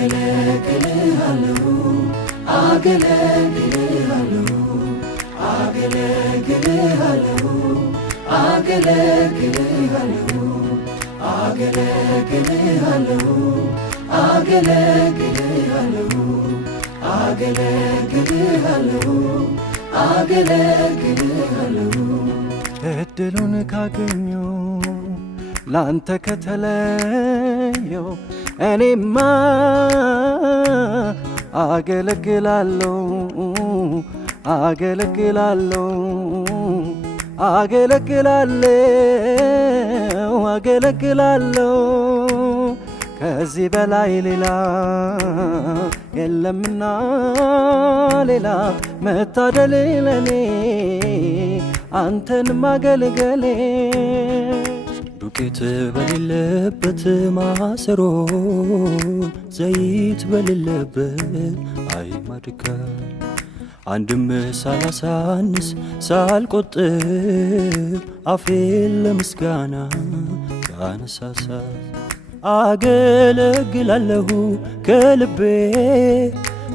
አገለግልሃለሁ አገለግልሃለሁ አገለግልሃለሁ አገለግልሃለሁ አገለግልሃለሁ አገለግልሃለሁ አገለግልሃለሁ አገለግልሃለሁ እድሉን ካገኘው ላንተ ከተለየው እኔማ አገለግላለሁ አገለግላለሁ አገለግላለሁ አገለግላለሁ ከዚህ በላይ ሌላ የለምና ሌላ መታደል ለኔ አንተን ማገልገሌ ዱቄት በሌለበት ማሰሮ ዘይት በሌለበት አይ ማድጋ አንድም ሳላሳንስ ሳልቆጥብ አፌን ለምስጋና ያነሳሳ አገለግላለሁ ከልቤ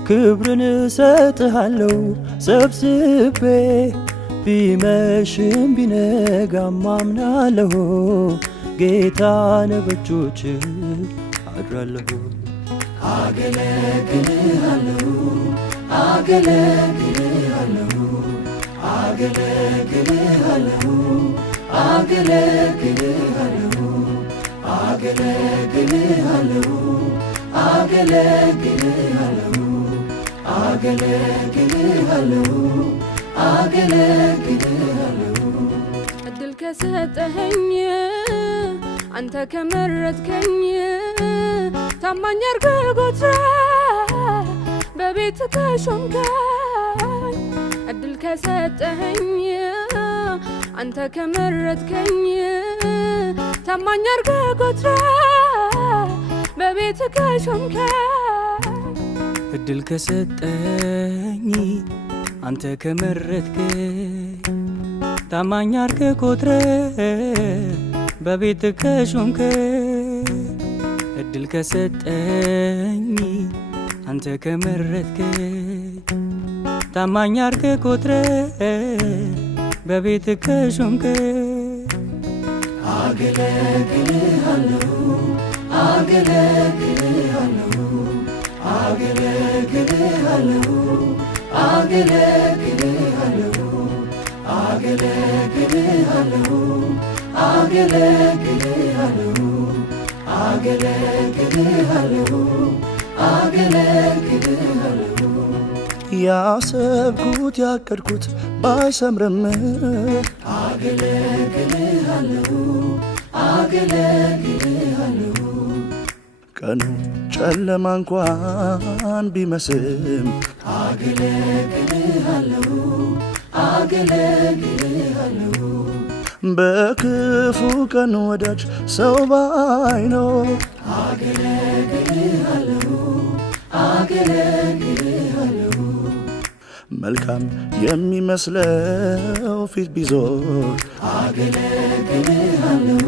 ክብርን እሰጥሃለሁ ሰብስቤ ቢመሽም ቢነጋም አምናለሁ ጌታን በእጆች አድራለሁ አገለግልሃለሁ አገለግልሃለሁ አገለግልሃለሁ አገለግልሃለሁ አገለግልሃለሁ አገለግልሃለሁ አገለግልሃለሁ አገለግልሃለሁ እድል ከሰጠኸኝ አንተ ከመረጥከኝ ታማኝ አድርገህ ቆጥረህ በቤት ከሾምከኝ እድል ከሰጠኸኝ አንተ ከመረጥከኝ ታማኝ አድርገህ ቆጥረህ በቤት ከሾምከኝ እድል ከሰጠኝ አንተ ከመረጥከኝ ታማኝ አድርገህ ቆጥረህ በቤት ከሾምከኝ እድል ከሰጠኝ አንተ ከመረጥከኝ ታማኝ አድርገህ ቆጥረህ በቤት ከሾምከኝ አገለግልሃለሁ አገለግልሃለሁ አገለግልሃለሁ አገለግልሃለሁ አገለግልሃለሁ አገለግልሃለሁ አገለግልሃለሁ አገለግልሃለሁ ያሰብኩት ያቀድኩት ባይሰምርም አገለግልሃለሁ አገለግልሃለሁ ቀኑ ጨለማ እንኳን ቢመስልም አገለግልሃለሁ አገለግልሃለሁ በክፉ ቀን ወዳጅ ሰው ባይኖር አገለግልሃለሁ አገለግልሃለሁ መልካም የሚመስለው ፊት ቢዞር አገለግልሃለሁ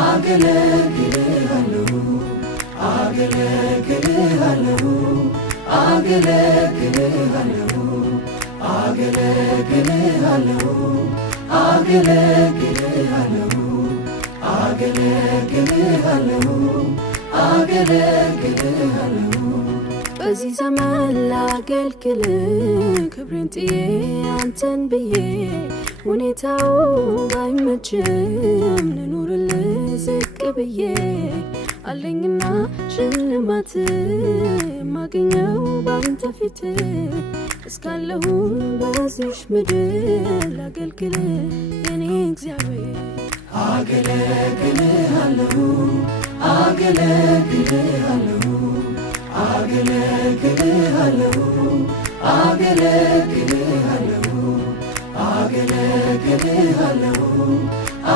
አገለግልሃለሁ አገለግልሃለሁ አገለግልሃለሁ አገለግልሃለሁ አገለግልሃለሁ አገለግልሃለሁ አገለግልሃለሁ በዚህ ዘመን ላገልግል ክብሬን ጥዬ አንተን ብዬ ሁኔታው ባይመችም ልኑርልህ ዝቅ ብዬ አለኝና ሽልማት የማገኘው ባንተ ፊት እስካለሁ በዚህች ምድር ላገልግል የኔ እግዚአብሔር አገለግልሃለሁ አገለግልሃለሁ አገለግልሃለሁ አገለግልሃለሁ አገለግልሃለሁ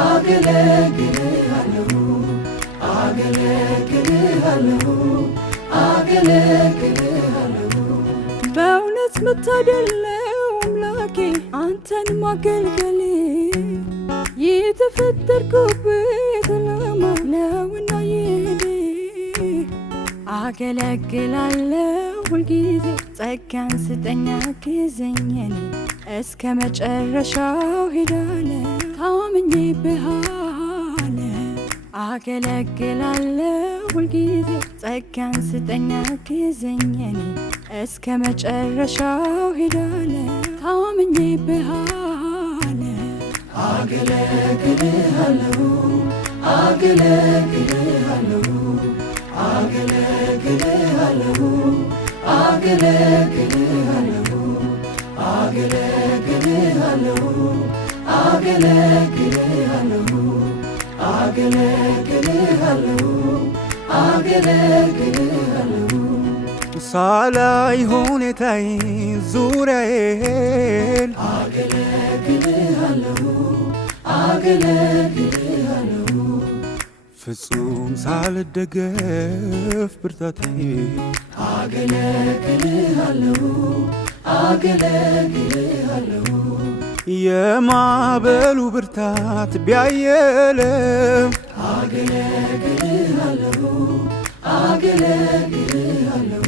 አገለግልሃለሁ አገለግልሃለሁ አገለግልሃለሁ በእውነት መታደል ነው አምላኬ አንተን ማገልገል የተፈጠርኩበት ዓላማ ነውና አገለግላለሁ ሁልጊዜ ጸጋን ስጠኝ አግዘኝ እኔ እስከ መጨረሻው ሄዳለሁ ታምኜብሃለሁ አገለግላለሁ ሁልጊዜ ጸጋን ስጠኝ አግዘኝ እኔ እስከ መጨረሻው ሄዳለሁ ታምኜብሃለሁ አገለግልሃለሁ አገለግልሃለሁ አገለግልሃለሁ አገለግልሃለሁ አገለግልሃለሁ አገለግልሃለሁ አገለግልሃለሁ አገለግልሃለሁ ሳላይ ሁኔታዬ ዙሪያዬን አገለግልሃለሁ አገለግልሃለሁ ፍጹም ሳልደገፍ ብርታቴ አገለግልሃለሁ አገለግልሃለሁ የማዕበሉ ብርታት ቢያየለም አገለግልሃለሁ አገለግልሃለሁ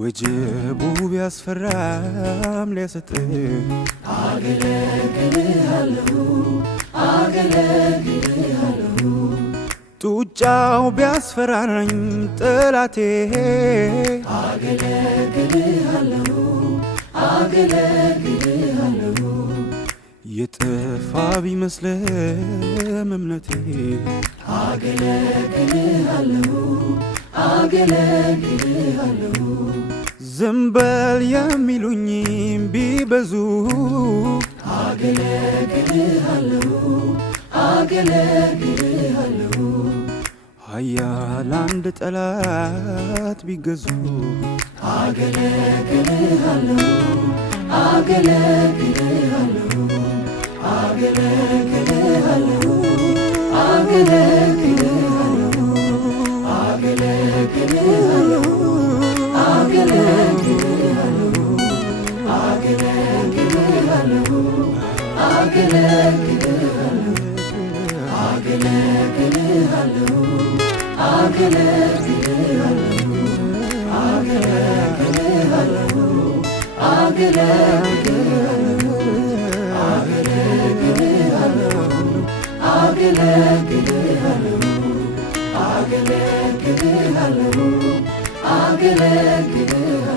ወጀቡ ቢያስፈራም ሊያሰጥም አገለግልሃለሁ አገለግልሃለሁ ጡጫው ቢያስፈራራኝ ጠላቴ አገለግልሃለሁ አገለግልሃለሁ የጠፋ ቢመስልም እምነቴ አገለግልሃለሁ አገለግልሃለሁ ዝም በል የሚሉኝም ቢበዙ አገለግልሃለሁ አገለግልሃለሁ ኃያል አንድ ጠላት ቢገዙ አገለግልሃለሁ አገለግልሃለሁ አገለግልሃለሁ አገለግልሃለሁ አገለግልሃለሁ አገለግልሃለሁ አገለግልሃለሁ አገለግልሃለሁ አገለግልሃለሁ አገለግልሃለሁ አገለግልሃለሁ አገለግልሃለሁ አገለግልሃለሁ አገለግልሃለሁ አገለግልሃለሁ